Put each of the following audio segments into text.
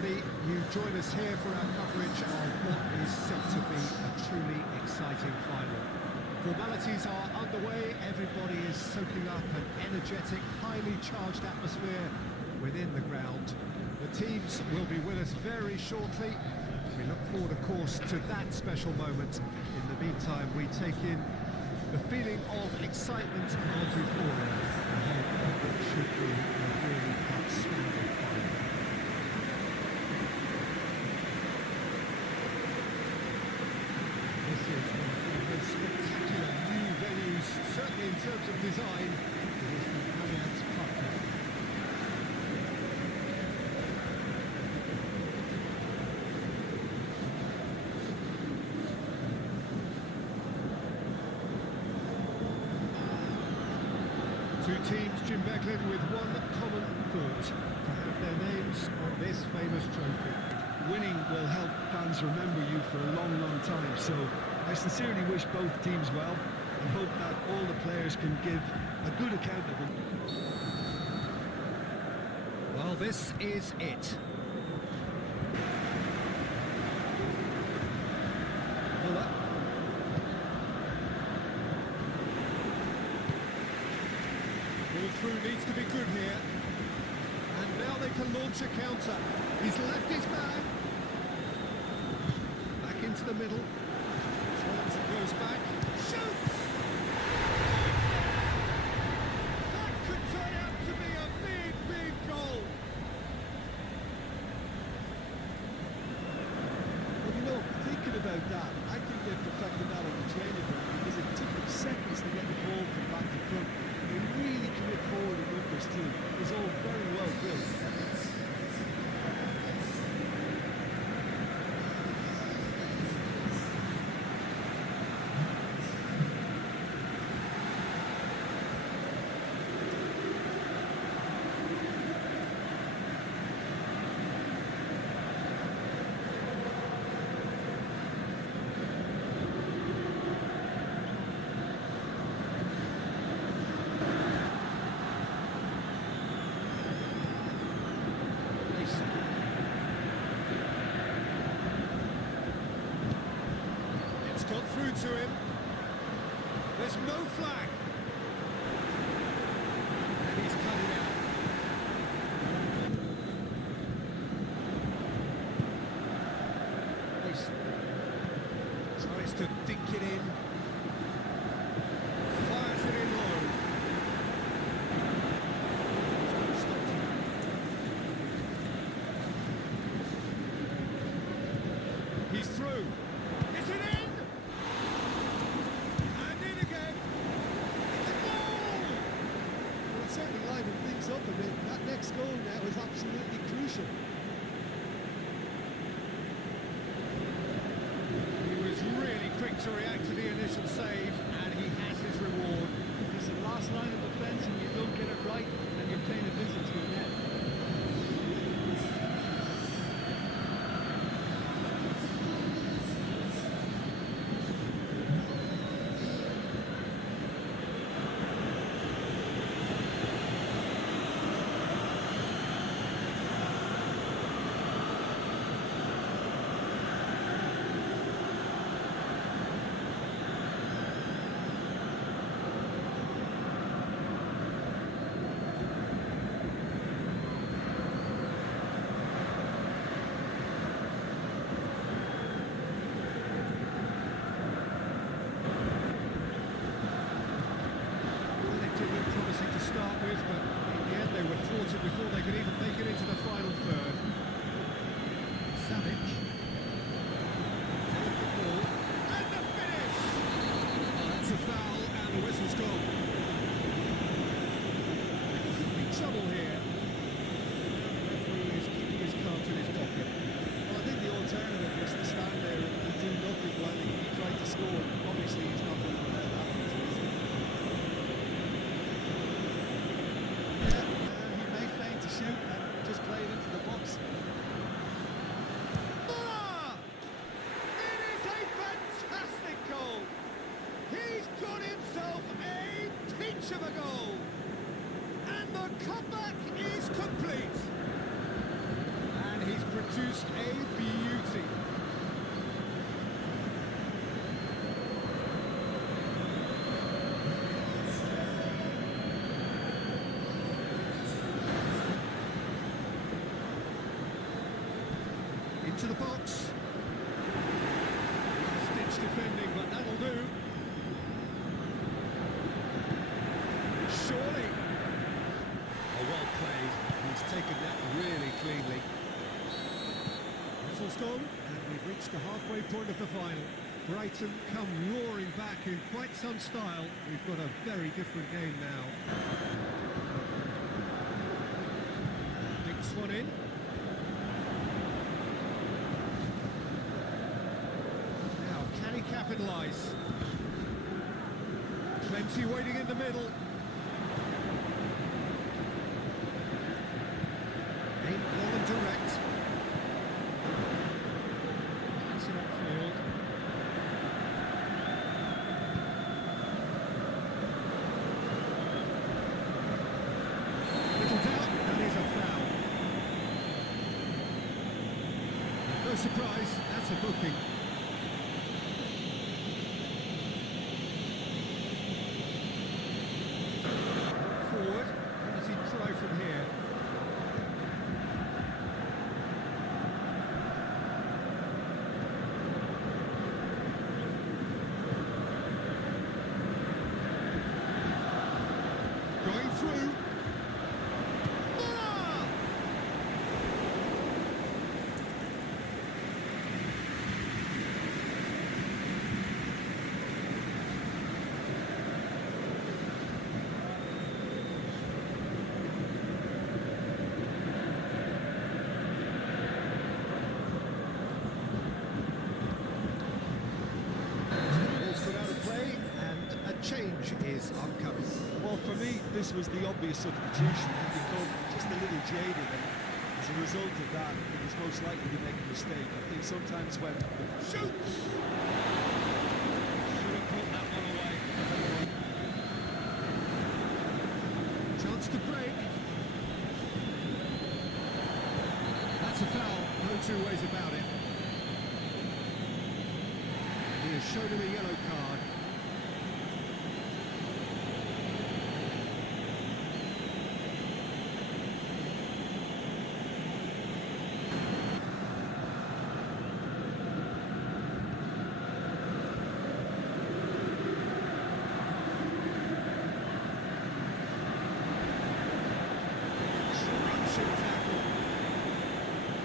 everybody. You join us here for our coverage of what is set to be a truly exciting final. Formalities are underway, everybody is soaking up an energetic, highly charged atmosphere within the ground. The teams will be with us very shortly. We look forward, of course, to that special moment. In the meantime, we take in the feeling of excitement and euphoria ahead of what should be a really outstanding final. This is one of the most spectacular new venues, certainly in terms of design. It is the Allianz Park. Two teams, Jim Becklin, with one common thought: to have their names on this famous trophy. Winning will help fans remember you for a long, long time, so I sincerely wish both teams well and hope that all the players can give a good account of them. Well, this is it. Muller. Ball through needs to be good here. And now they can launch a counter. He's left his man. Back into the middle. Turns and goes back. Shoots! That could turn out to be a big, big goal. Well, you know, thinking about that, I think they've perfected that on the training ground because it took them seconds to get the ball from back to front. They really commit forward in numbers too. It's all very well built. Got through to him. There's no flag. And he's cut it out. He tries to dink it in. Fires it in low. He's through. Is it in? Certainly liven things up a bit. That next goal now is absolutely crucial. He was really quick to react to the initial save, and he has his reward. It's the last line of defence, and you don't get it right, and you're paying a visit to your net. They were thwarted before they could even make it into the final third. Savage. Take the ball. And the finish! Oh, that's a foul, and the whistle's gone. Could be trouble here. The referee is keeping his cards in his pocket. Well, I think the alternative was to stand there and do nothing while he tried to score. Obviously, he's not going to allow that happen, is he? Shoot and just play it into the box. Ah! It is a fantastic goal! He's got himself a peach of a goal! And the comeback is complete! And he's produced a beauty. Into the box. Stitch defending, but that'll do. Surely. Oh, well played. He's taken that really cleanly. Whistle's gone, and we've reached the halfway point of the final. Brighton come roaring back in quite some style. We've got a very different game now. Picks one in. Now, can he capitalise? Plenty waiting in the middle. Ain't long and direct. That's it upfield. Little doubt, that is a foul. No surprise, that's a booking. Forward, what does he try from here? Going through. Miller! Ball's put out of play, and a change is upcoming. Well, for me, this was the obvious substitution. He'd become just a little jaded, and as a result of that, he was most likely to make a mistake. I think sometimes when... Shoots! Should have put that one away. Chance to break. That's a foul, no two ways about it. He has shown him a yellow card.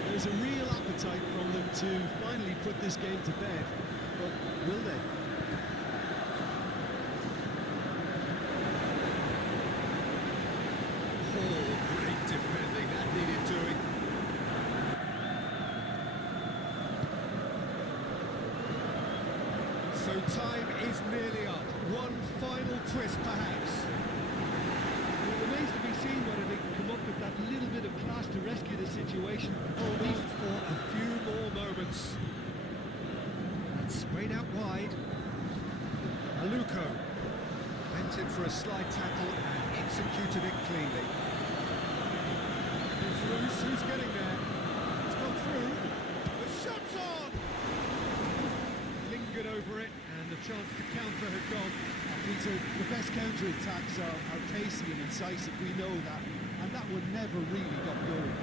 There's a real appetite from them to finally put this game to bed, but will they? Oh, great defending, that needed doing. So time is nearly up. One final twist, perhaps. It remains to be seen whether they can come up with that little bit of class to rescue the situation. Hold on for a few more moments. And sprayed out wide. Aluko went in for a slide tackle and executed it cleanly. Who's loose? Who's getting there? It's gone through. The shot's on! Lingered over it, and the chance to counter had gone. Peter, the best counter-attacks are pacey and incisive, we know that, and that one never really got going.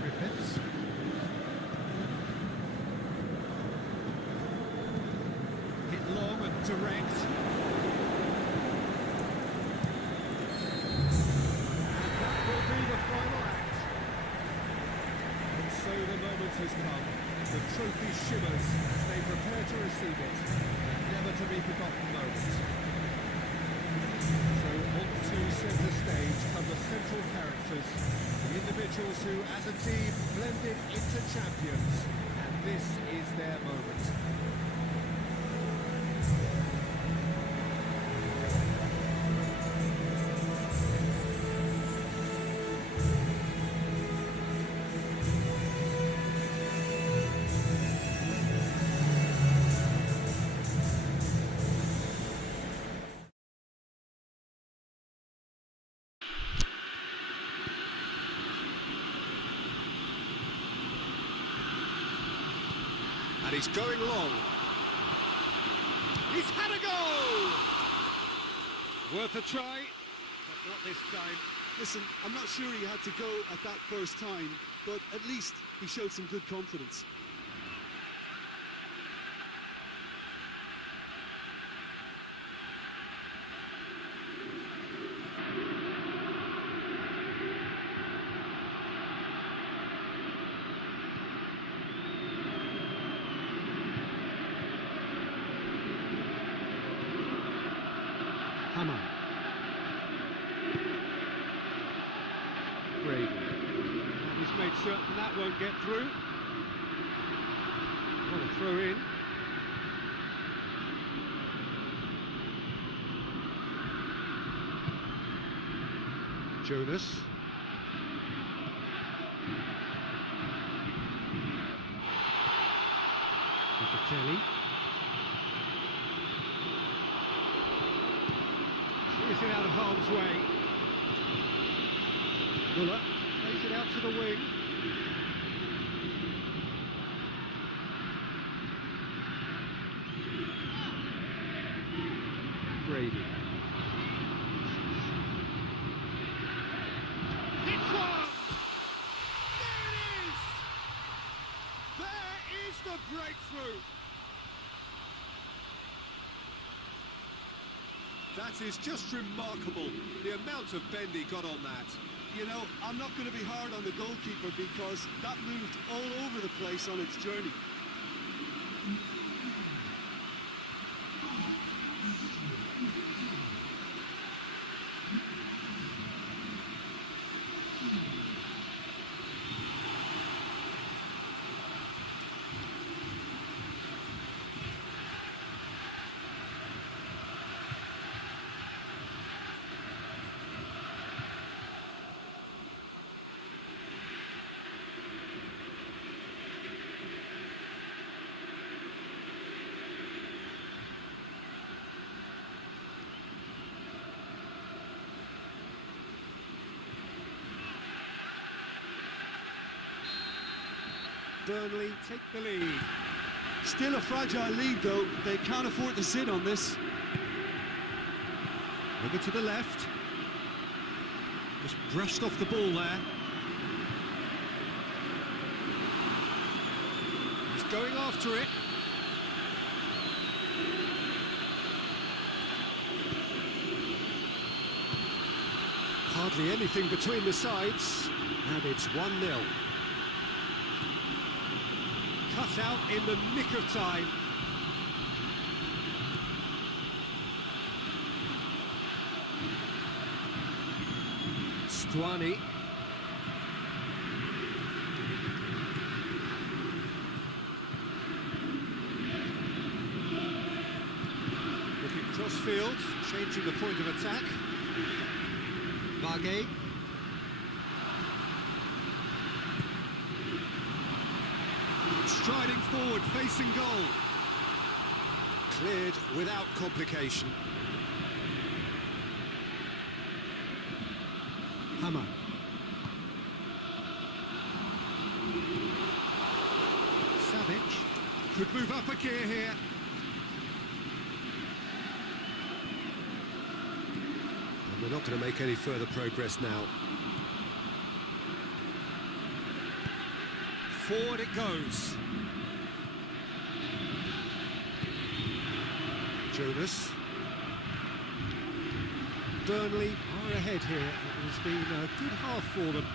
Griffiths. Hit long and direct. And that will be the final act. And so the moment has come. The trophy shimmers as they prepare to receive it. A never to be forgotten moment. So onto centre stage come the central characters, the individuals who as a team blended into champions, and this is their moment. And he's going long. He's had a go! Worth a try, but not this time. Listen, I'm not sure he had to go at that first time, but at least he showed some good confidence. Hammer. Brady. And he's made certain that won't get through. What a throw in. Jonas. Locatelli. Clears it out of harm's way. Muller plays it out to the wing. Brady. It's one! There it is! There is the breakthrough! That is just remarkable, the amount of bend he got on that. You know, I'm not going to be hard on the goalkeeper because that moved all over the place on its journey. Burnley take the lead. Still a fragile lead, though. They can't afford to sit on this. Over to the left. Just brushed off the ball there. He's going after it. Hardly anything between the sides, and it's 1-0. Cut out in the nick of time. Stuani. Looking cross-field, changing the point of attack. Vargey. Striding forward, facing goal. Cleared without complication. Hammer. Savic could move up a gear here. And we're not going to make any further progress now. Forward it goes. Jonas. Burnley are ahead here. It has been a good half for them.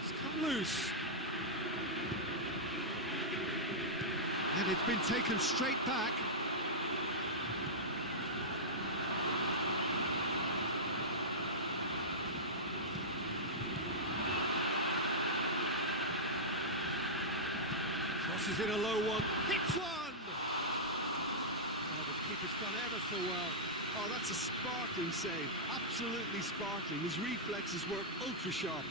It's come loose. And it's been taken straight back. Crosses in a low one. Hits one! Oh, the keeper's done ever so well. Oh, that's a sparkling save. Absolutely sparkling. His reflexes work ultra sharp.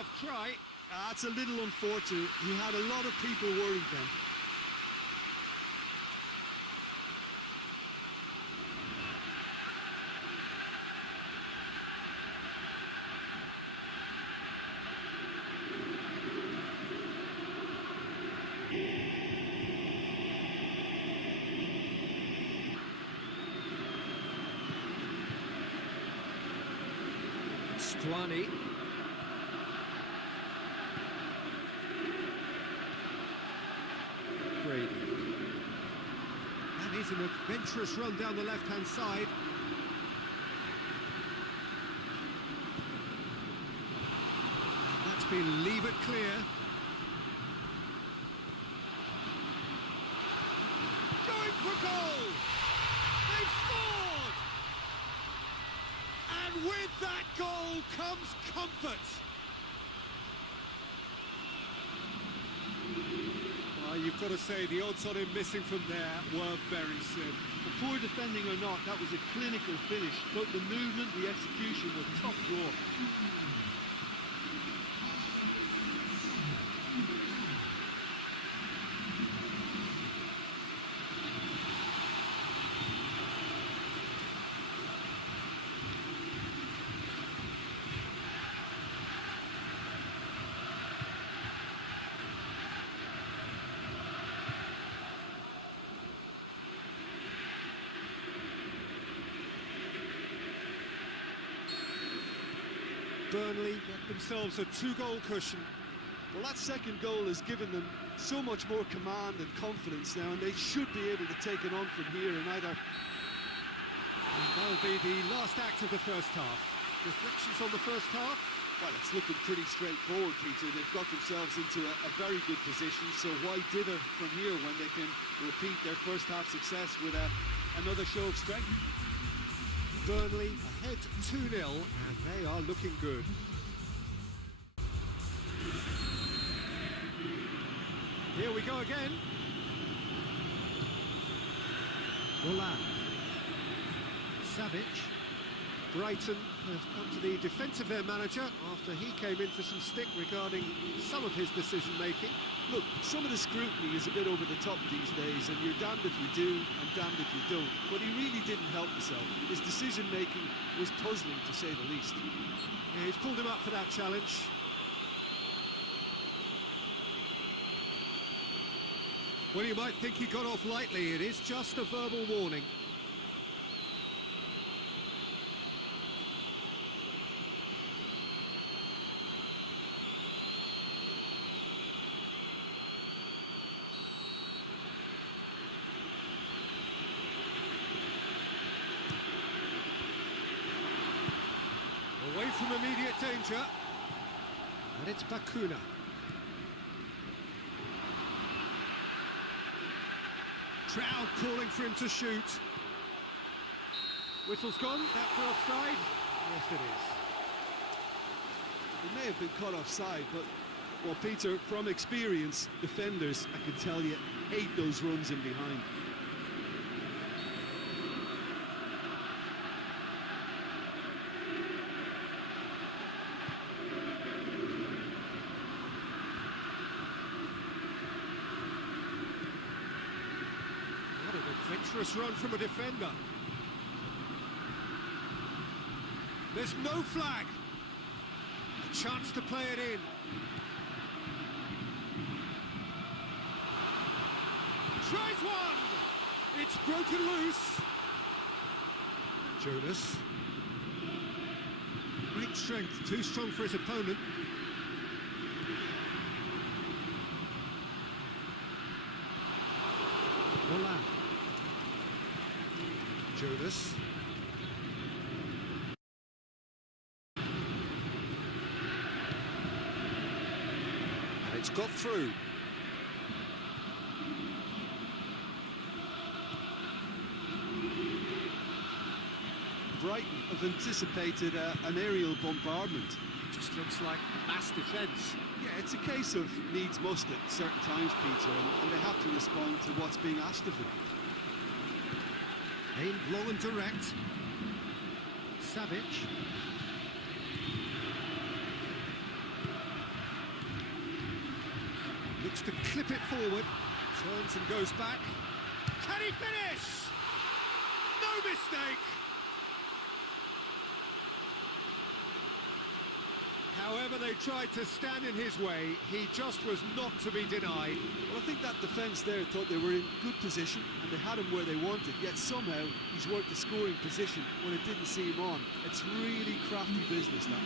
enough try. That's a little unfortunate. He had a lot of people worried then. Stuani. Brady. That is an adventurous run down the left-hand side. And that's been leave it clear. Going for goal! They've scored! And with that goal comes comfort. Well, you've got to say the odds on him missing from there were very slim. Well, poor defending or not, that was a clinical finish. Both the movement, the execution were top draw. Burnley get themselves a 2-goal cushion. Well, that second goal has given them so much more command and confidence now, and they should be able to take it on from here and either... And that'll be the last act of the first half. Reflections on the first half? Well, it's looking pretty straightforward, Peter. They've got themselves into a very good position, so why dither from here when they can repeat their first half success with another show of strength? Burnley ahead 2-0, and they are looking good. Here we go again. Roland. Savic. Brighton have come to the defence of their manager after he came in for some stick regarding some of his decision-making. Look, some of the scrutiny is a bit over the top these days, and you're damned if you do and damned if you don't. But he really didn't help himself. His decision-making was puzzling, to say the least. Yeah, he's pulled him up for that challenge. Well, you might think he got off lightly. It is just a verbal warning. Away from immediate danger. And it's Bakuna. Crowd calling for him to shoot. Whistle's gone. That for offside? Yes, it is. He may have been caught offside, but, well, Peter, from experience, defenders, I can tell you, hate those runs in behind. What an adventurous run from a defender. There's no flag. A chance to play it in. Tries one! It's broken loose. Jonas. Great strength, too strong for his opponent. Roland. Jonas. And it's got through. Brighton have anticipated an aerial bombardment. Just looks like mass defence. Yeah, it's a case of needs must at certain times, Peter, and they have to respond to what's being asked of them. Aimed low and direct. Savic. Looks to clip it forward. Turns and goes back. Can he finish? No mistake! However they tried to stand in his way, he just was not to be denied. Well, I think that defence there thought they were in good position and they had him where they wanted, yet somehow he's worked the scoring position when it didn't see him on. It's really crafty business, that.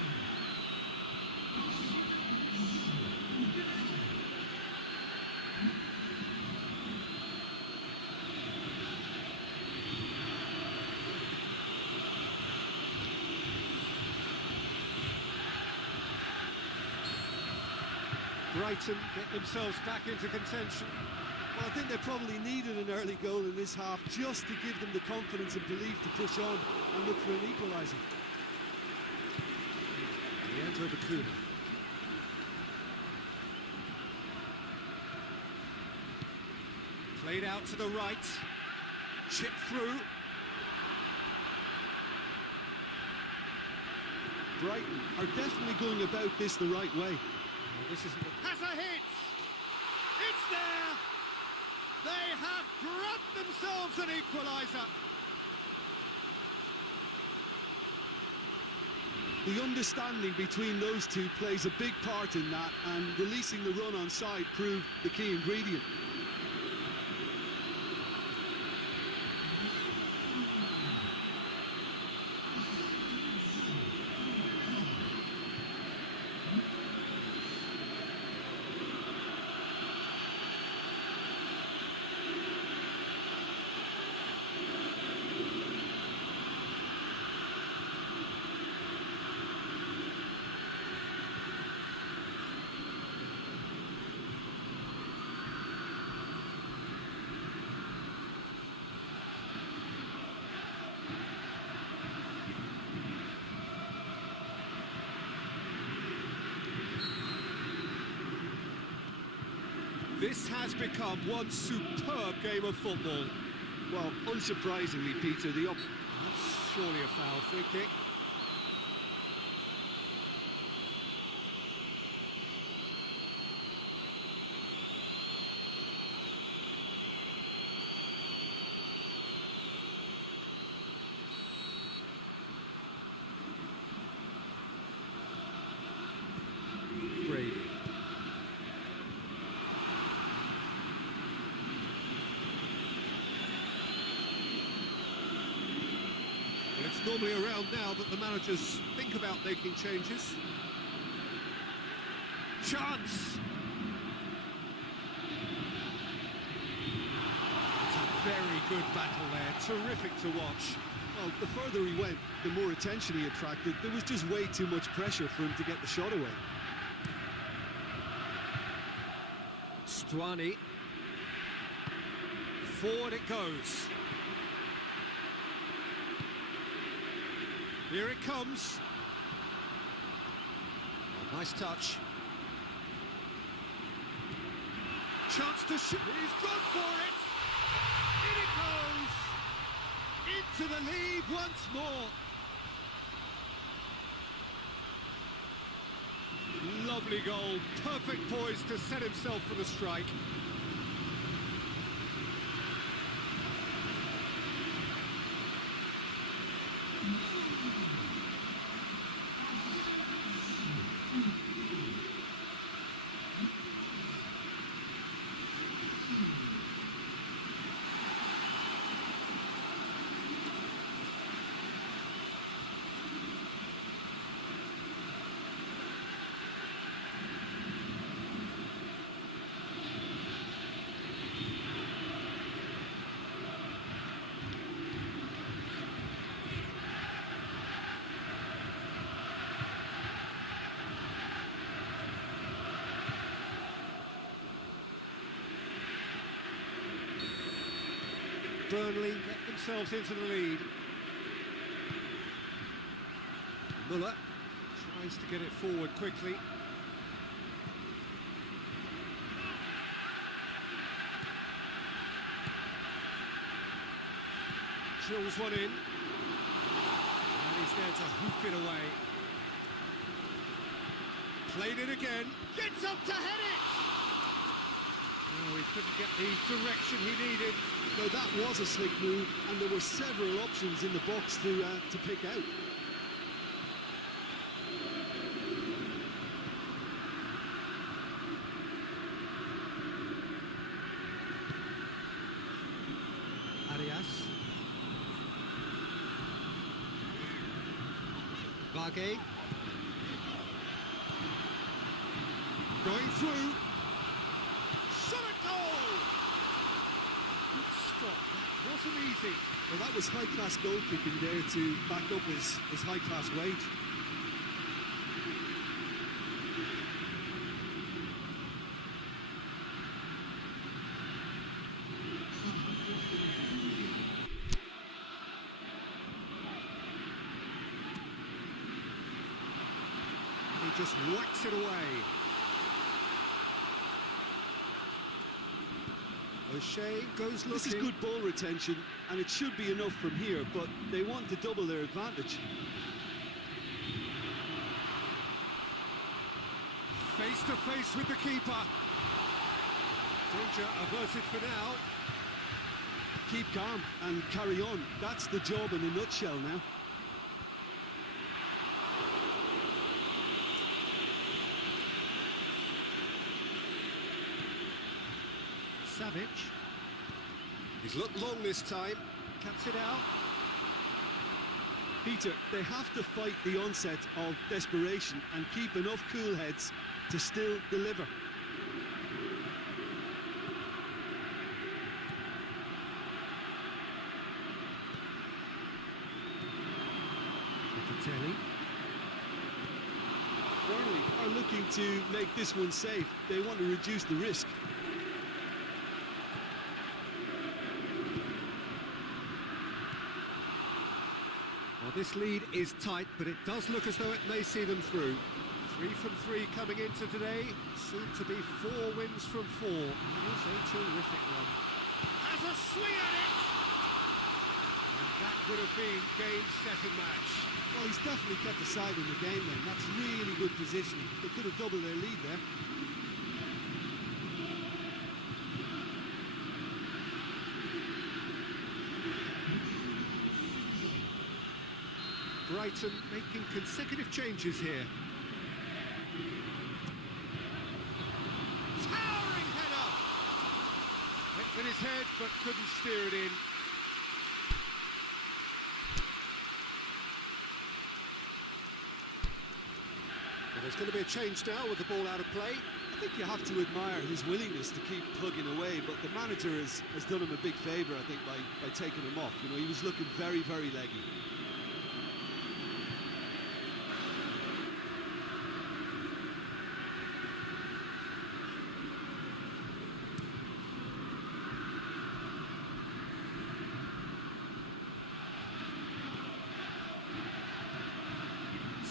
Brighton get themselves back into contention. Well, I think they probably needed an early goal in this half just to give them the confidence and belief to push on and look for an equaliser. Leandro Bacuna. Played out to the right. Chip through. Brighton are definitely going about this the right way. This isn't has a hit! It's there! They have grabbed themselves an equaliser! The understanding between those two plays a big part in that, and releasing the run on side proved the key ingredient. This has become one superb game of football. Well, unsurprisingly, Peter, That's surely a foul. Free kick. Brady. It's normally around now that the managers think about making changes. Chance! It's a very good battle there, terrific to watch. well, the further he went, the more attention he attracted. There was just way too much pressure for him to get the shot away. Stuani. Forward it goes. Here it comes. Oh, nice touch. Chance to shoot. He's gone for it. In it goes. Into the lead once more. Lovely goal. Perfect poise to set himself for the strike. Burnley get themselves into the lead. Muller tries to get it forward quickly. Drills one in. And he's there to hoof it away. Played it again. Gets up to head it! No, he couldn't get the direction he needed. No, that was a slick move, and there were several options in the box to pick out. Arias. Vargey. Going through. Shot a goal! Good stop, that wasn't easy. Well, that was high-class goalkeeping there to back up his high-class wage. He just whacks it away. O'Shea goes looking. This is good ball retention, and it should be enough from here, but they want to double their advantage. Face to face with the keeper. Danger averted for now. Keep calm and carry on. That's the job in a nutshell now. Savic. He's looked long this time. Cuts it out. Peter, they have to fight the onset of desperation and keep enough cool heads to still deliver. Locatelli. Burnley are looking to make this one safe. They want to reduce the risk. Well, this lead is tight, but it does look as though it may see them through. 3 from 3 coming into today, soon to be 4 wins from 4. It is a terrific run. Has a swing at it! And that would have been game, set and match. Well, he's definitely kept the side in the game then. That's really good positioning. They could have doubled their lead there. Brighton making consecutive changes here. Towering header! Went with his head, but couldn't steer it in. Well, there's going to be a change now with the ball out of play. I think you have to admire his willingness to keep plugging away, but the manager has done him a big favour, I think, by taking him off. You know, he was looking very, very leggy.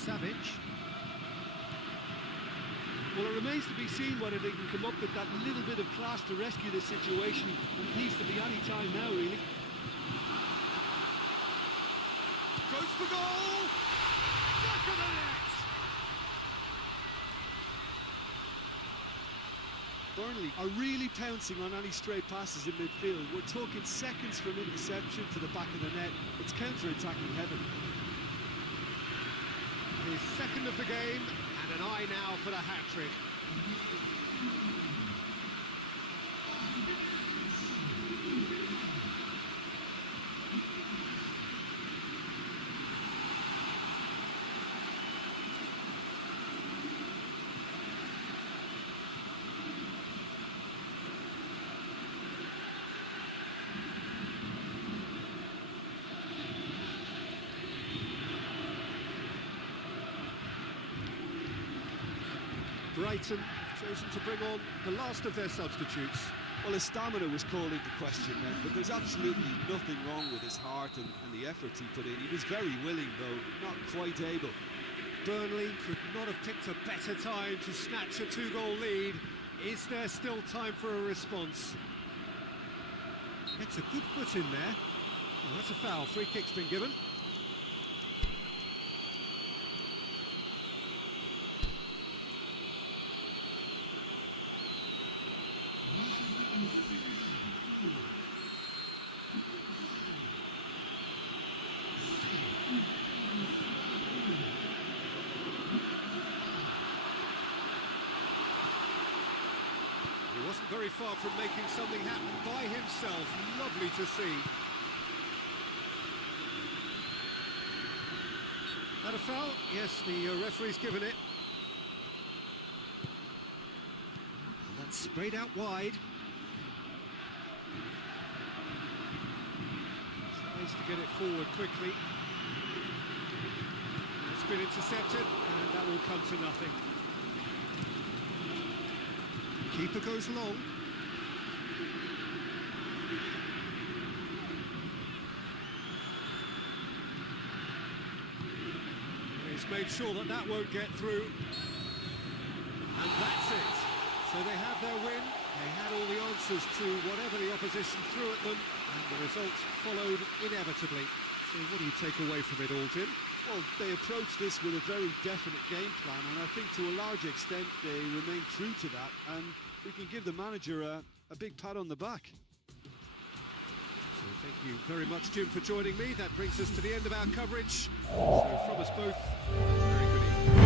Savic. Well, it remains to be seen whether they can come up with that little bit of class to rescue this situation, and it needs to be any time now, really. Goes for goal! Back of the net! Burnley are really pouncing on any stray passes in midfield. We're talking seconds from interception to the back of the net. It's counter-attacking heaven. His second of the game, and an eye now for the hat-trick. Brighton have chosen to bring on the last of their substitutes. Well, his stamina was called into question then, but there's absolutely nothing wrong with his heart and the efforts he put in. He was very willing, though, not quite able. Burnley could not have picked a better time to snatch a 2-goal lead. Is there still time for a response? It's a good foot in there. Well, that's a foul. Free kick's been given. far from making something happen by himself. Lovely to see. That a foul? Yes, the referee's given it. And that's sprayed out wide. Tries to get it forward quickly. It's been intercepted, and that will come to nothing. Keeper goes long. He's made sure that that won't get through. And that's it. So they have their win. They had all the answers to whatever the opposition threw at them, and the result followed inevitably. So what do you take away from it all, Jim? Well, they approached this with a very definite game plan, and I think to a large extent they remain true to that, and we can give the manager a big pat on the back. So thank you very much, Jim, for joining me. That brings us to the end of our coverage. So from us both, very good evening.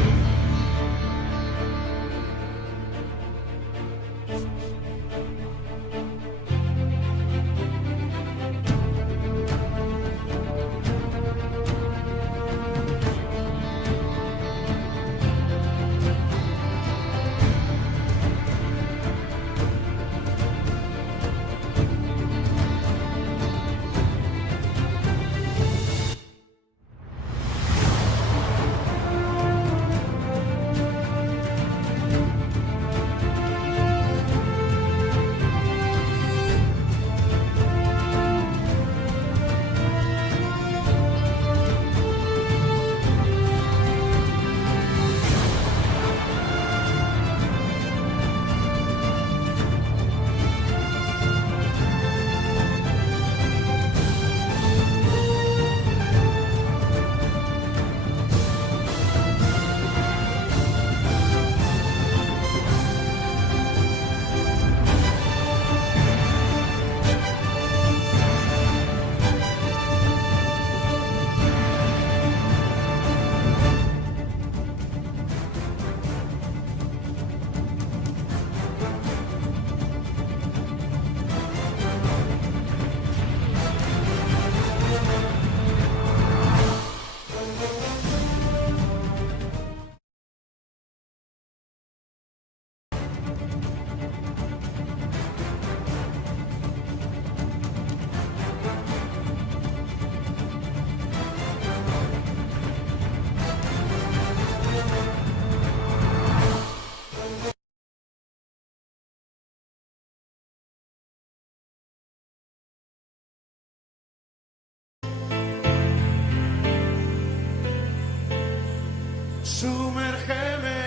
Sumérgeme,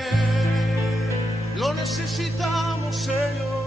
lo necesitamos, Señor.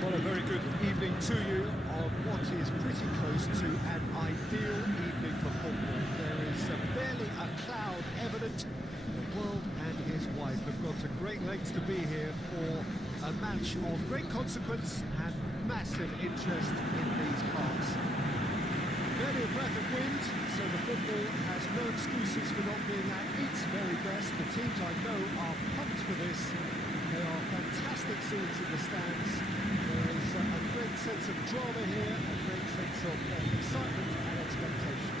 Well, a very good evening to you on what is pretty close to an ideal evening for football. There is barely a cloud evident. The world and his wife have gone to great lengths to be here for a match of great consequence and massive interest in these parts. Barely a breath of wind, so the football has no excuses for not being at its very best. The teams I know are pumped for this. There are fantastic scenes in the stands. There is a great sense of drama here, a great sense of excitement and expectation.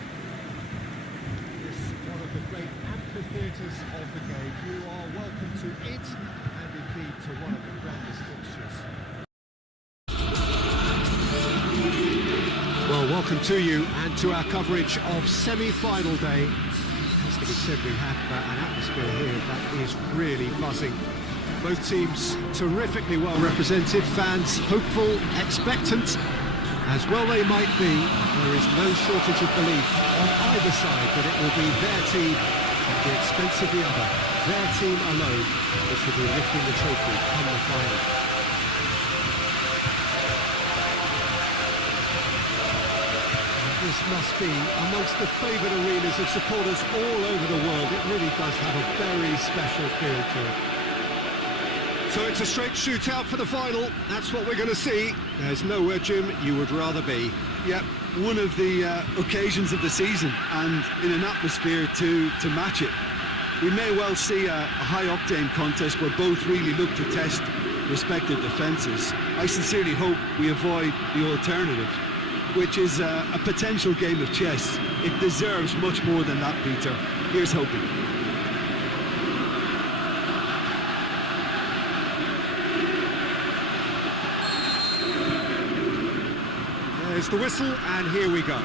This is one of the great amphitheatres of the game. You are welcome to it, and indeed to one of the grandest fixtures. Well, welcome to you and to our coverage of semi-final day. As we said, we have an atmosphere here that is really buzzing. Both teams terrifically well represented, fans hopeful, expectant, as well they might be. There is no shortage of belief on either side that it will be their team at the expense of the other, their team alone, which will be lifting the trophy come the final. this must be amongst the favoured arenas of supporters all over the world. It really does have a very special feel to it. So it's a straight shootout for the final. That's what we're going to see. There's nowhere, Jim, you would rather be. Yep, one of the occasions of the season, and in an atmosphere to match it. We may well see a high-octane contest where both really look to test respective defences. I sincerely hope we avoid the alternative, which is a potential game of chess. It deserves much more than that, Peter. Here's hoping. There's the whistle, and here we go.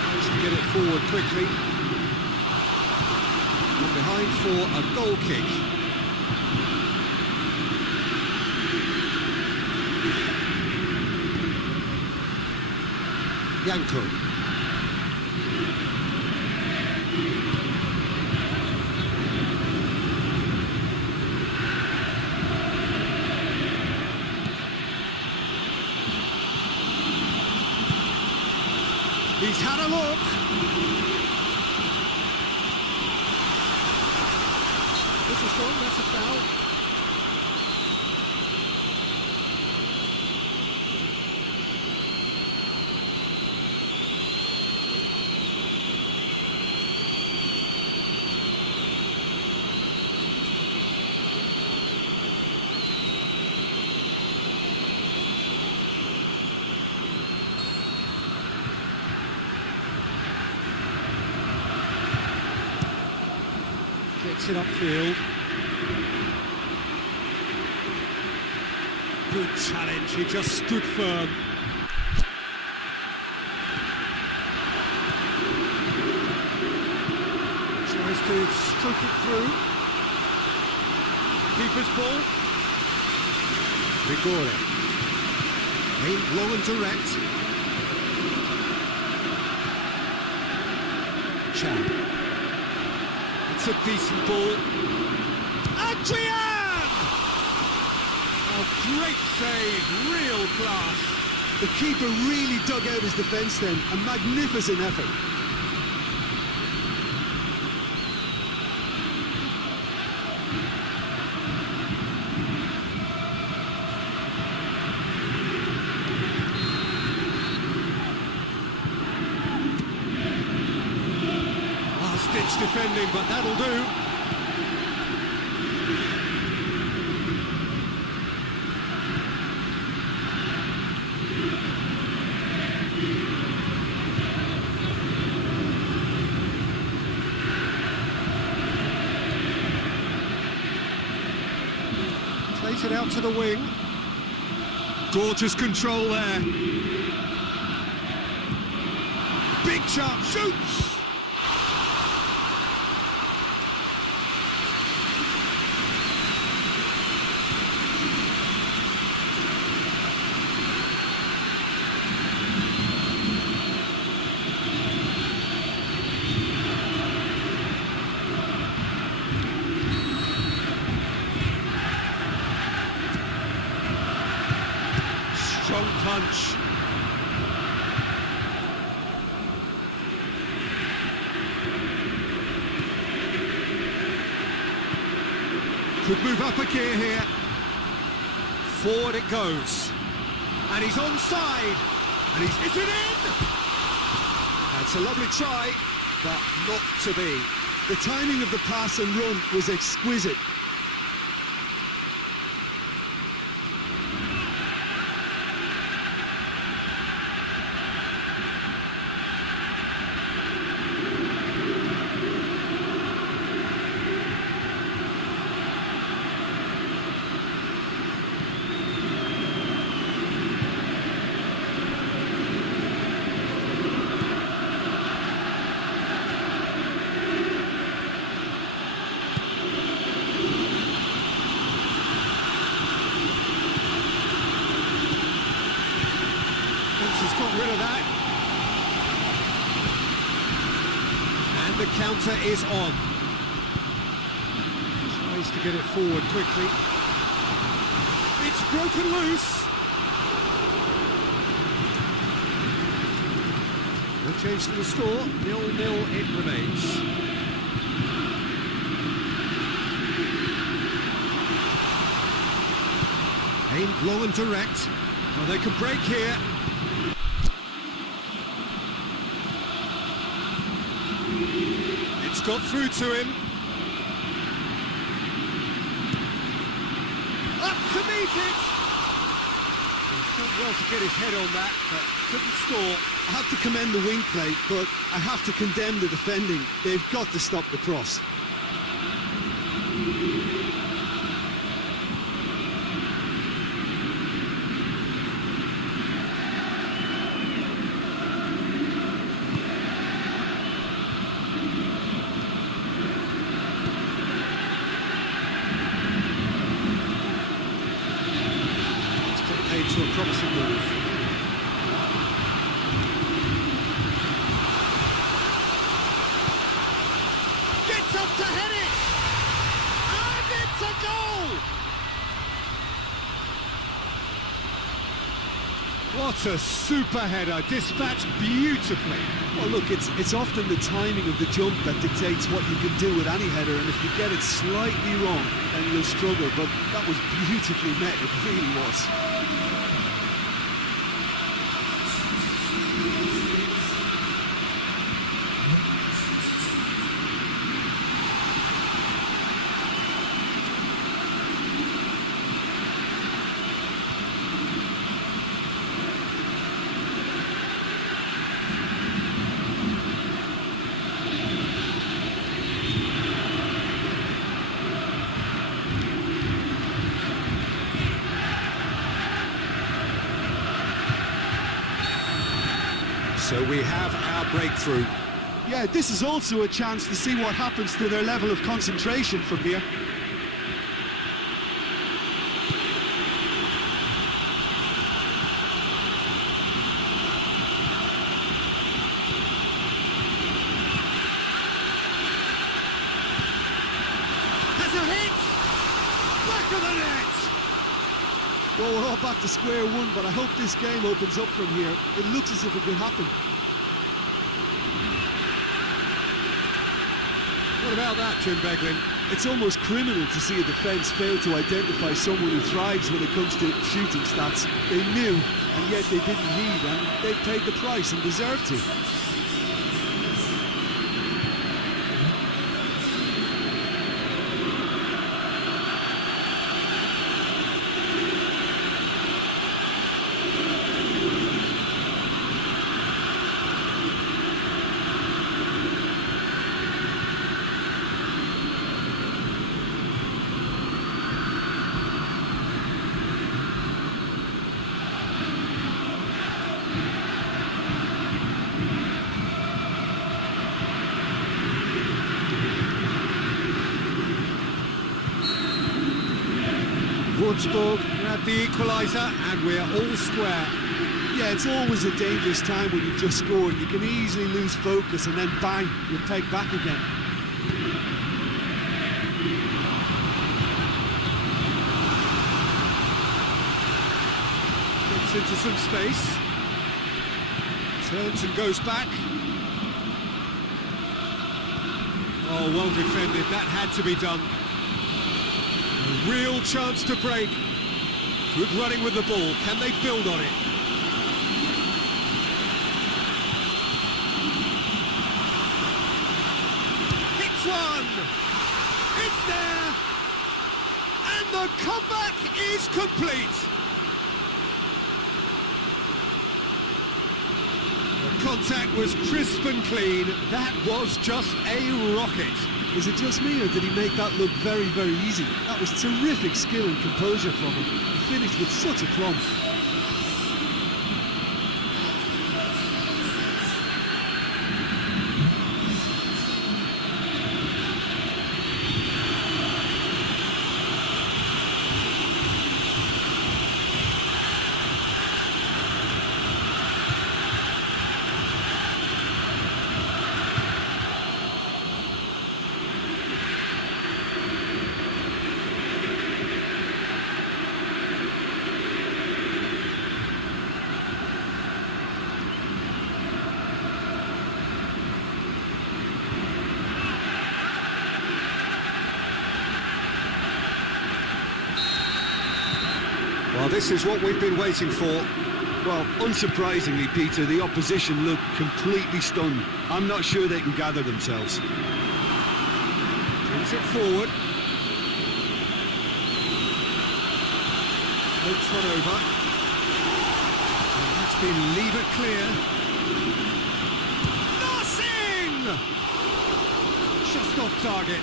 Tries to get it forward quickly. From behind for a goal kick. Yanko. He's had a look. This is gone, that's a foul. Gets it upfield. Good challenge, he just stood firm. Tries to stroke it through. Keeper's ball. Rigore. Aimed low and direct. Chan. It's a decent ball. Adrian! Oh, great save, real class. The keeper really dug out his defence then. A magnificent effort. Last-ditch defending, but that'll do. Plays it out to the wing. Gorgeous control there. Big chance, shoots! Strong punch. Could move up a gear here. Forward it goes. And he's onside. And is it in? That's a lovely try, but not to be. The timing of the pass and run was exquisite. of that. And the counter is on. Tries to get it forward quickly. It's broken loose. No change to the score, 0-0 it remains. Aimed long and direct. Well, they can break here. It's got through to him. Up to meet it! He's done well to get his head on that, but couldn't score. I have to commend the wing play, but I have to condemn the defending. They've got to stop the cross. To a promising move. Gets up to head it! And it's a goal! What a super header, dispatched beautifully. Well, look, it's often the timing of the jump that dictates what you can do with any header, and if you get it slightly wrong, then you'll struggle, but that was beautifully met, it really was. So we have our breakthrough. Yeah, this is also a chance to see what happens to their level of concentration from here. Has a hit! Back of the net! Well, we're all back to square one, but I hope this game opens up from here. It looks as if it could happen. What about that, Jim Beglin? It's almost criminal to see a defence fail to identify someone who thrives when it comes to shooting stats. They knew, and yet they didn't heed, and they've paid the price and deserve to. Würzburg grab the equaliser and we're all square. Yeah, it's always a dangerous time when you've just scored. You can easily lose focus and then bang, you're pegged back again. Gets into some space. Turns and goes back. Oh, well defended. That had to be done. A real chance to break. Good running with the ball. Can they build on it? Hits one! It's there! And the comeback is complete! The contact was crisp and clean. That was just a rocket. Is it just me, or did he make that look very, very easy? That was terrific skill and composure from him. He finished with such a plumb. Well, this is what we've been waiting for. Well, unsurprisingly, Peter, the opposition look completely stunned. I'm not sure they can gather themselves. Brings it forward. Floats one over. And that's been levered clear. Nothing! Just off target.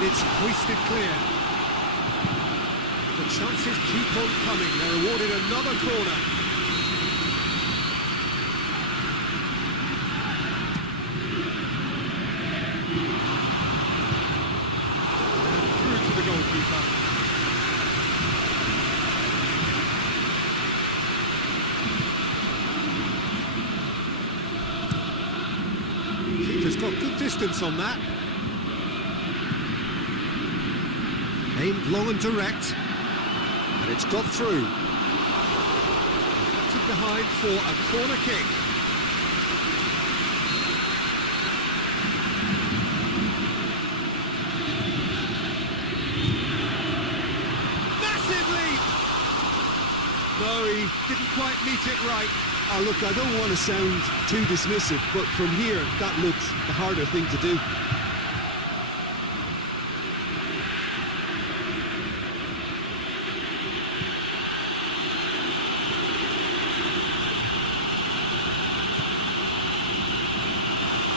It's hoisted clear. The chances keep on coming. They're awarded another corner. And through to the goalkeeper. Keeper's got good distance on that. Aimed long and direct, and it's got through. Deflected behind for a corner kick. Massive leap! No, he didn't quite meet it right. Oh, look, I don't want to sound too dismissive, but from here, that looks the harder thing to do.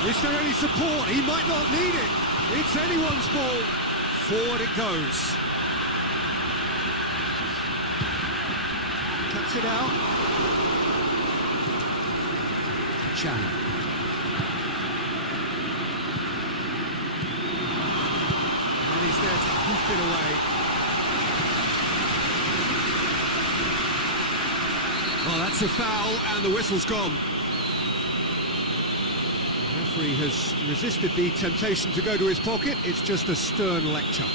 Is there any support? He might not need it. It's anyone's ball. Forward it goes. Cuts it out. Chan. And he's there to hoof it away. Well, that's a foul, and the whistle's gone. The referee has resisted the temptation to go to his pocket. It's just a stern lecture.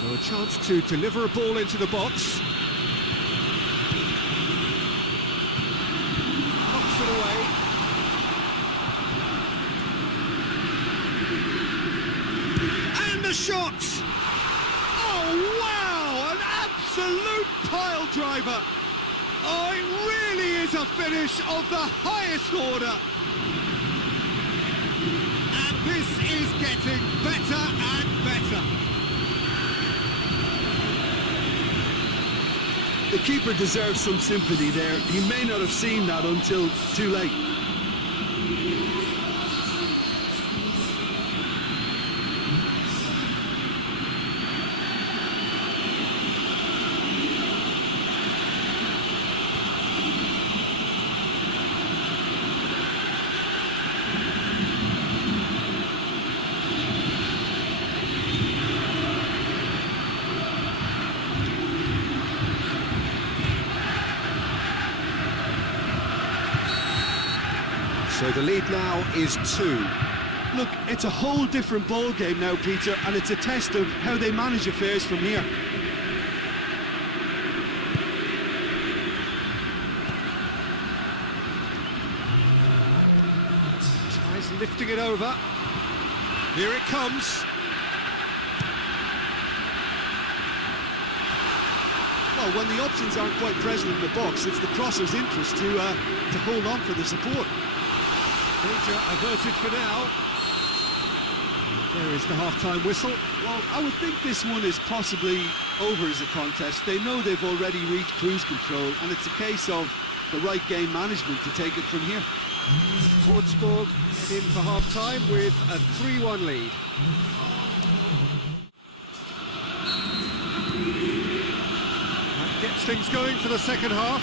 So a chance to deliver a ball into the box. Knocks it away. And the shot! Oh, wow! An absolute pile driver! Oh, it really is a finish of the highest order! And this is getting better and better. The keeper deserves some sympathy there. He may not have seen that until too late. So the lead now is 2. Look, it's a whole different ball game now, Peter, and it's a test of how they manage affairs from here. Tries lifting it over. Here it comes. Well, when the options aren't quite present in the box, it's the crosser's interest to hold on for the support. Danger averted for now. There is the half-time whistle. Well, I would think this one is possibly over as a contest. They know they've already reached cruise control, and it's a case of the right game management to take it from here. Salzburg head in for half-time with a 3-1 lead. That gets things going for the second half.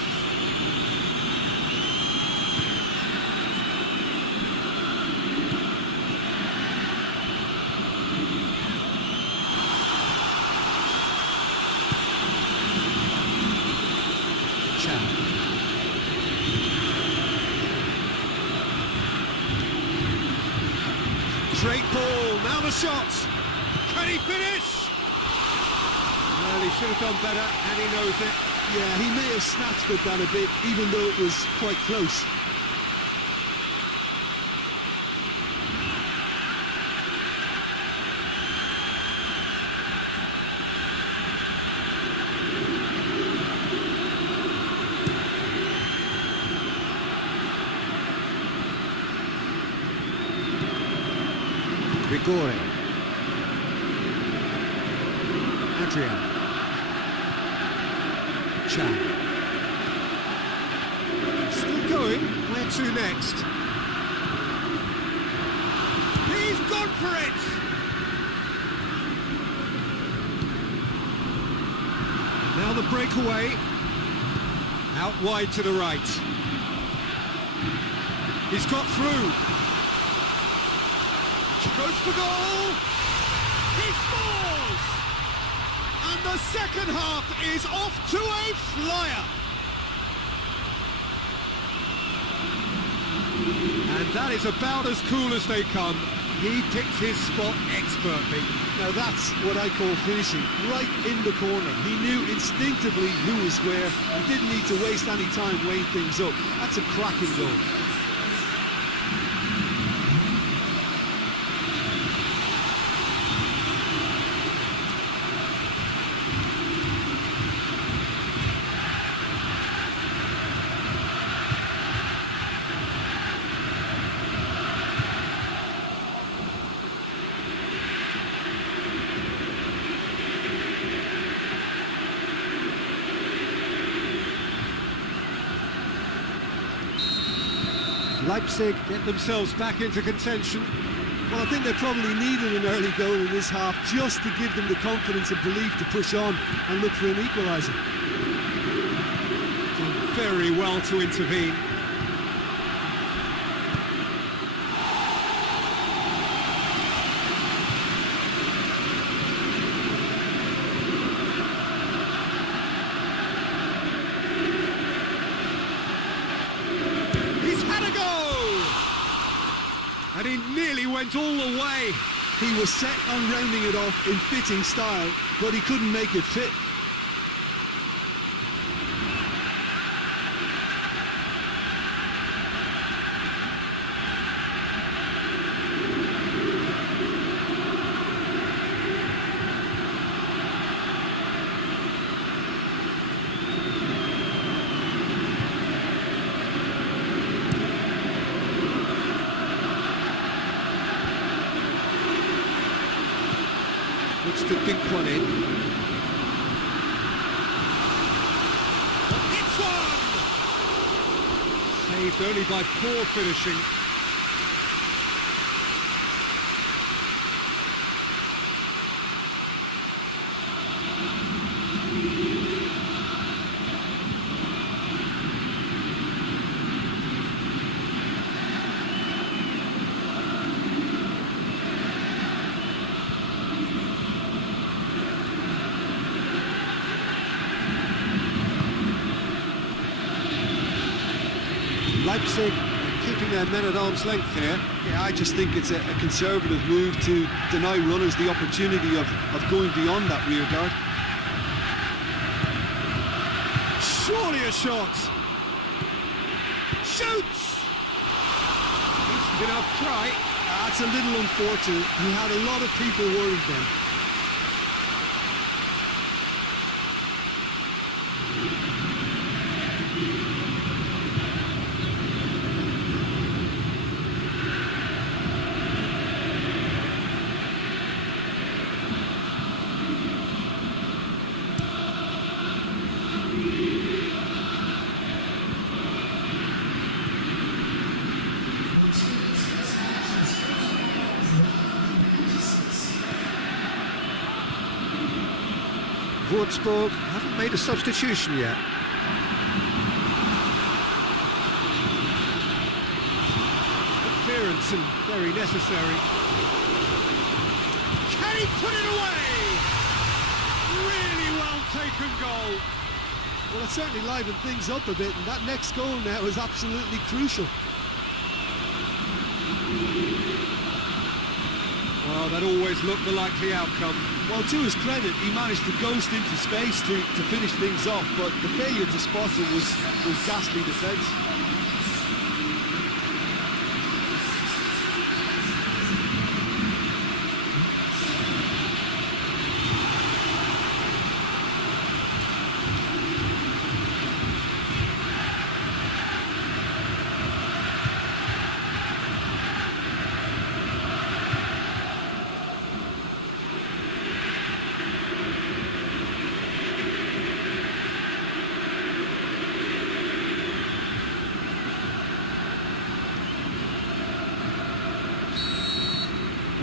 Straight ball, now the shot. Can he finish? Well, he should have done better, and he knows it. Yeah, he may have snatched at that a bit, even though it was quite close. Grigore. Adrian. Chan. Still going. Where to next? He's gone for it! And now the breakaway. Out wide to the right. He's got through. Goes for goal! He scores! And the second half is off to a flyer! And that is about as cool as they come. He picked his spot expertly. Now that's what I call finishing, right in the corner. He knew instinctively who was where and didn't need to waste any time weighing things up. That's a cracking goal. Leipzig get themselves back into contention. Well, I think they probably needed an early goal in this half just to give them the confidence and belief to push on and look for an equaliser. Done very well to intervene. And he nearly went all the way. He was set on rounding it off in fitting style, but he couldn't make it fit. Looks to dink one in. It's one! Saved only by poor finishing. Leipzig keeping their men at arm's length here. Yeah, I just think it's a conservative move to deny runners the opportunity of going beyond that rear guard. Surely a shot! Shoots! Decent enough try. That's a little unfortunate. He had a lot of people worried then. Würzburg haven't made a substitution yet. Good clearance and very necessary. Can he put it away? Really well taken goal. Well, it certainly livened things up a bit, and that next goal now is absolutely crucial. Well, that always looked the likely outcome. Well, to his credit, he managed to ghost into space to finish things off, but the failure to spot it was ghastly defence.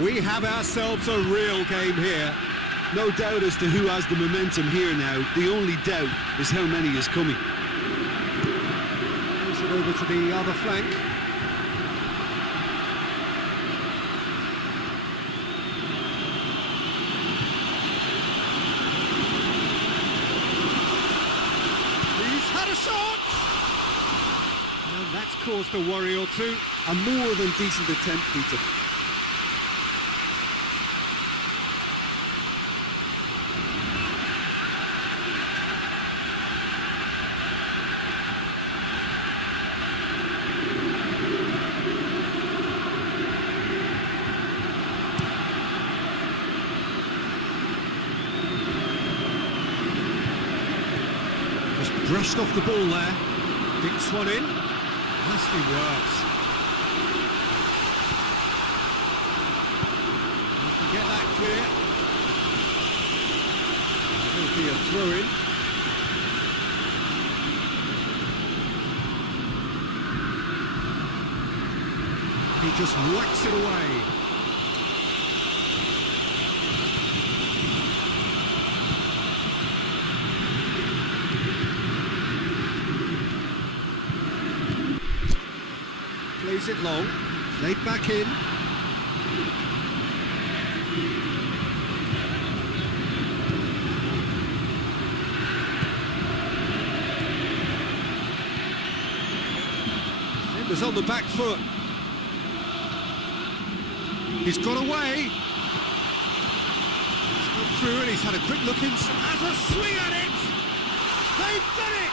We have ourselves a real game here. No doubt as to who has the momentum here now. The only doubt is how many is coming. Moves it over to the other flank. He's had a shot! And that's caused a worry or two. A more than decent attempt, Peter. Brushed off the ball there. Dinks one in. Nicely worked. You can get that clear. It'll be a throw-in. He just whacks it away. Plays it long, played back in. Defender's on the back foot. He's got away. He's gone through and he's had a quick look in. Has a swing at it. They've done it.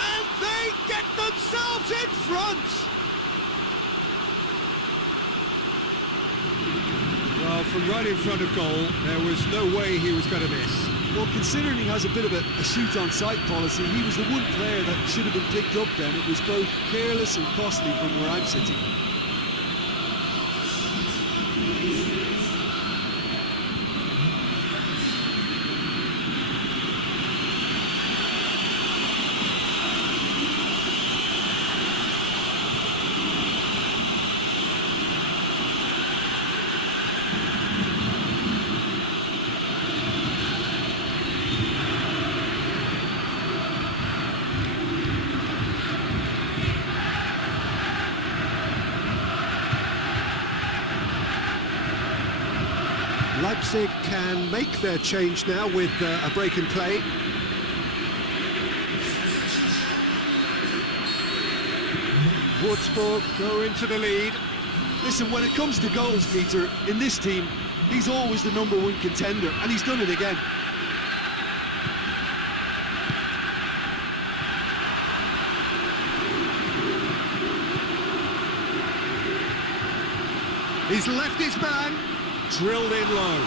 And they get themselves in front. Well, from right in front of goal, there was no way he was going to miss. Well, considering he has a bit of a shoot-on-sight policy, he was the one player that should have been picked up then. It was both careless and costly from where I'm sitting. Leipzig can make their change now with a break in play. Würzburg go into the lead. Listen, when it comes to goals, Peter, in this team, he's always the #1 contender, and he's done it again. He's left his man, drilled in low.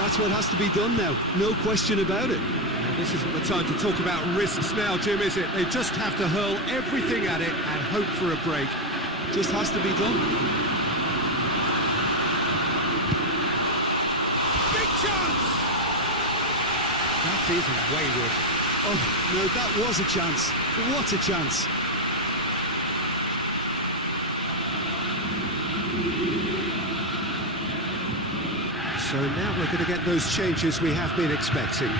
That's what has to be done now, no question about it. Now, this isn't the time to talk about risks now, Jim, is it? They just have to hurl everything at it and hope for a break. Just has to be done. Big chance! That is wayward. Oh, no, that was a chance. What a chance. So now we're going to get those changes we have been expecting.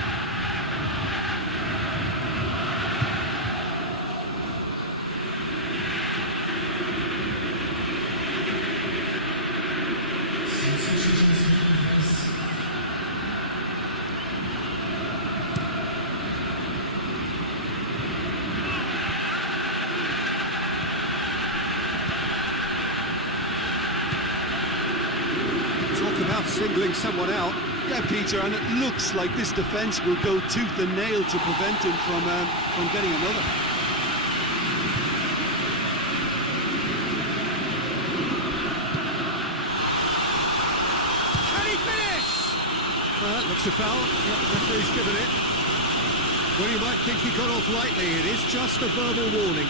singling someone out. Yeah, Peter, and it looks like this defence will go tooth and nail to prevent him from getting another. Can he finish? Well, that looks a foul. Yep, referee's given it. Well, you might think he got off lightly. It is just a verbal warning.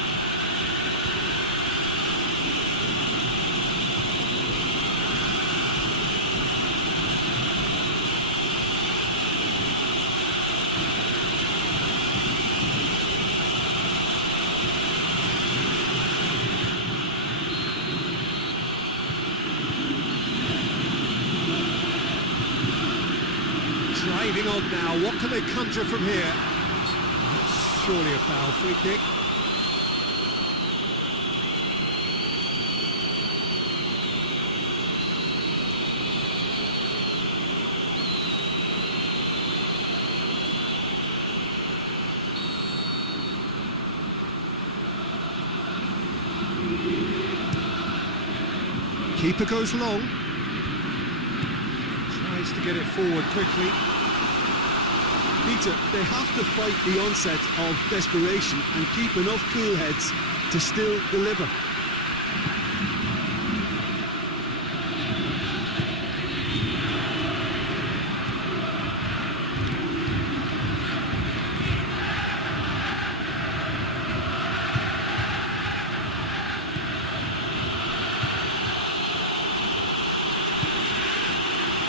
Driving on now, what can they conjure from here? Surely a foul, free kick. Keeper goes long. Tries to get it forward quickly. Peter, they have to fight the onset of desperation and keep enough cool heads to still deliver.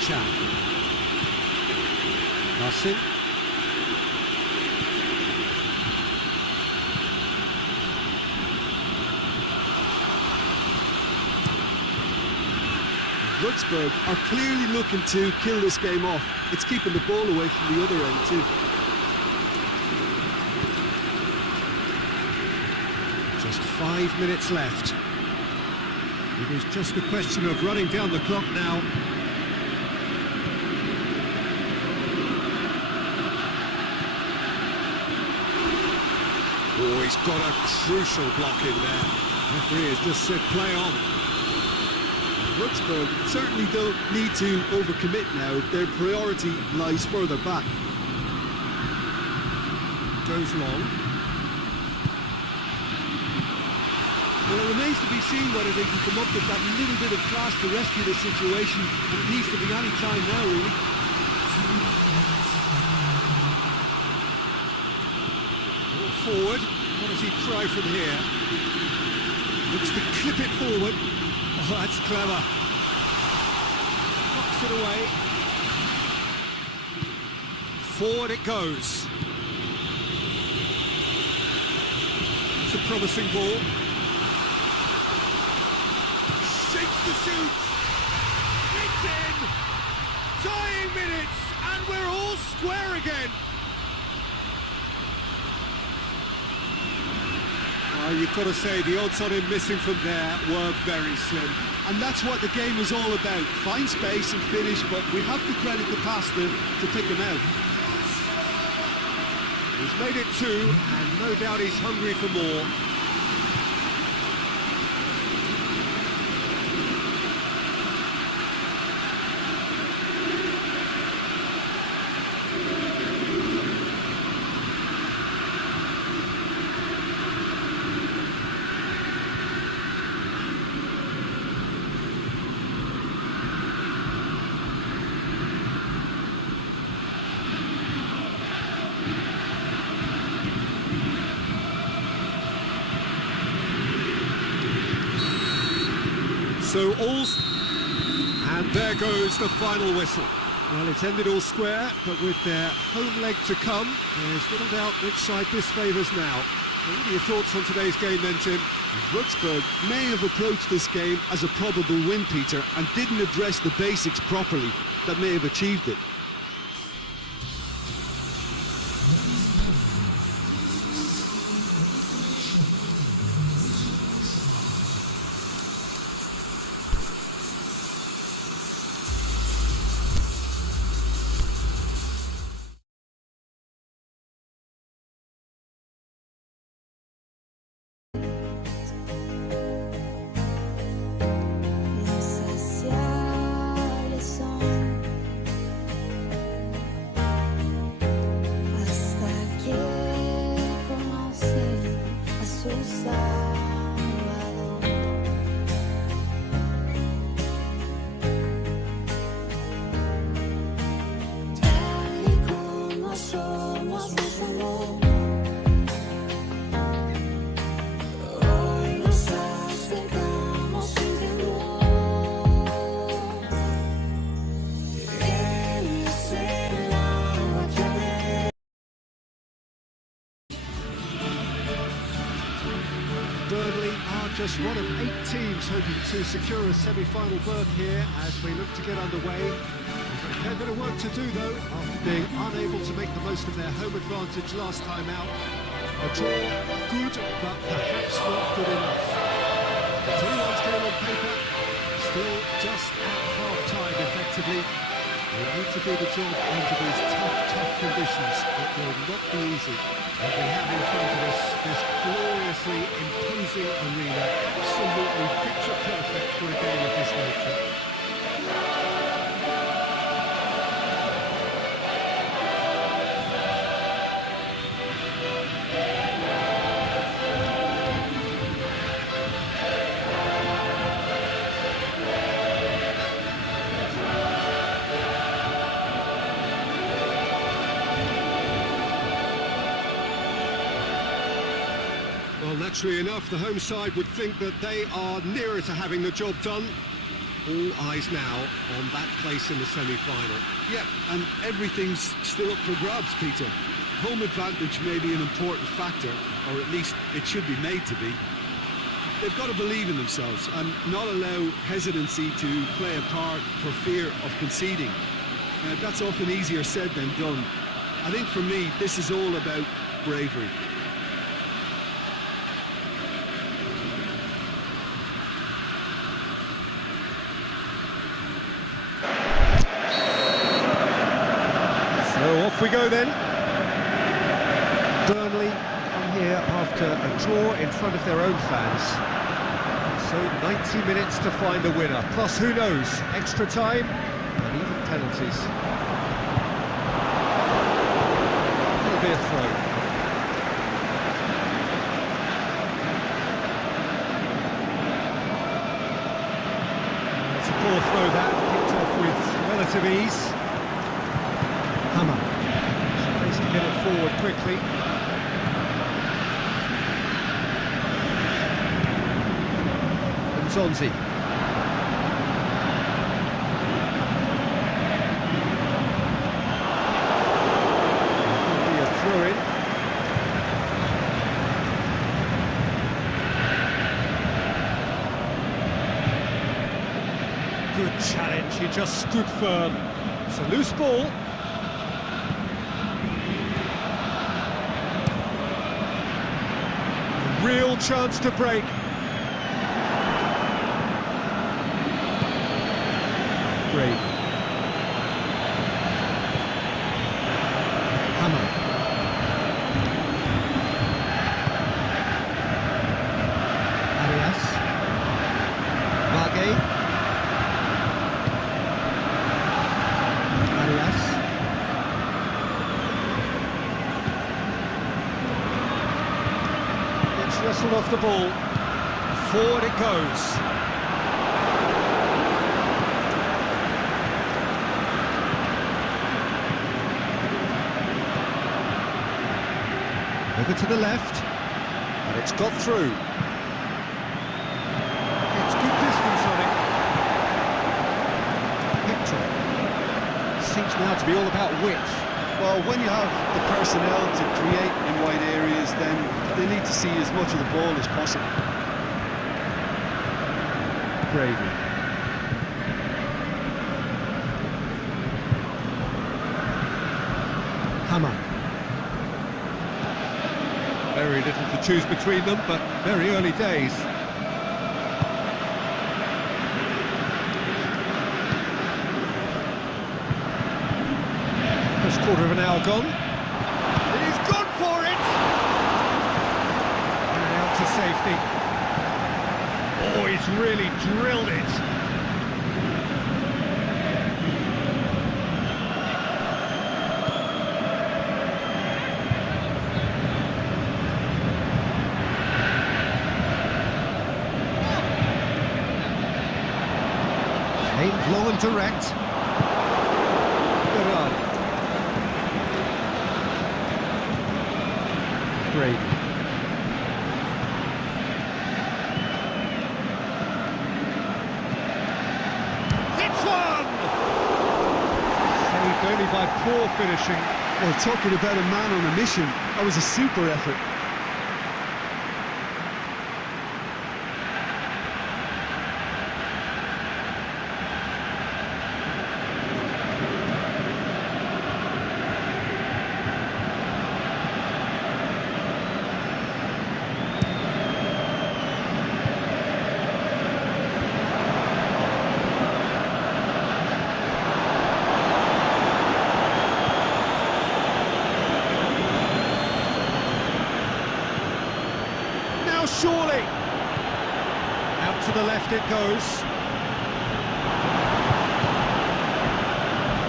Chan. Nothing. Würzburg are clearly looking to kill this game off. It's keeping the ball away from the other end too. Just 5 minutes left. It is just a question of running down the clock now. Oh, he's got a crucial block in there. Referee has just said play on. Würzburg certainly don't need to overcommit now. Their priority lies further back. Goes long. Well, it remains to be seen whether they can come up with that little bit of class to rescue the situation, and it needs to be any time now, really. Ball forward. What does he try from here? Looks to clip it forward. Oh, that's clever. Knocks it away. Forward it goes. It's a promising ball. Shakes the shoot. It's in. Dying minutes, and we're all square again. You've got to say, the odds on him missing from there were very slim. And that's what the game was all about. Find space and finish, but we have to credit the passer to pick him out. He's made it 2, and no doubt he's hungry for more. So and there goes the final whistle. Well, it's ended all square, but with their home leg to come, there's little doubt which side this favours now. What are your thoughts on today's game then, Jim? Würzburg may have approached this game as a probable win, Peter, and didn't address the basics properly that may have achieved it. Insatiable sans just one of 8 teams hoping to secure a semi-final berth here as we look to get underway. There's a fair bit of work to do though, after being unable to make the most of their home advantage last time out. A draw, good, but perhaps not good enough. It's anyone's game on paper, still just at half-time effectively. We need to do the job under these tough conditions. It will not be easy. But we have in front of us this gloriously imposing arena, absolutely picture perfect for a game of this nature. Well, naturally enough, the home side would think that they are nearer to having the job done. All eyes now on that place in the semi-final. Yeah, and everything's still up for grabs, Peter. Home advantage may be an important factor, or at least it should be made to be. They've got to believe in themselves and not allow hesitancy to play a part for fear of conceding. That's often easier said than done. I think for me, this is all about bravery. So off we go then. Burnley come here after a draw in front of their own fans. So 90 minutes to find a winner. Plus, who knows, extra time and even penalties. It'll be a throw. It's a poor throw that, kicked off with relative ease. Hammer tries to get it forward quickly. And Zonzi. Could be a throw-in. Good challenge, he just stood firm. It's a loose ball. Real chance to break. Brady. Hammer. Arias. Vargey. Arias. Wrestled off the ball, forward it goes. Over to the left, and it's got through. It's good distance on it. Victor seems now to be all about width. Well, when you have the personnel to create in wide areas, then they need to see as much of the ball as possible. Brady. Hammer. Very little to choose between them, but very early days. First quarter of an hour gone. And he's gone for it! And out to safety. Oh, he's really drilled it. Aimed long and direct. Good on. Brady. It's one! Saved only by poor finishing. Well, talking about a man on a mission, that was a super effort. the left it goes.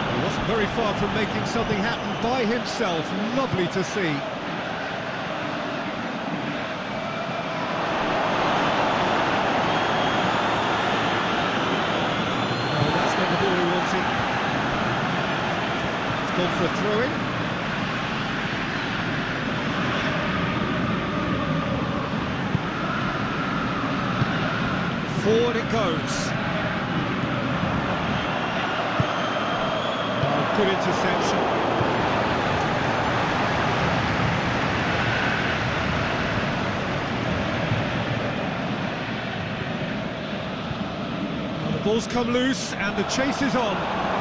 He wasn't very far from making something happen by himself. Lovely to see. Oh, that's not the ball he wanted. It's gone for a throw-in. Forward it goes. Oh, good interception. Well, the ball's come loose and the chase is on.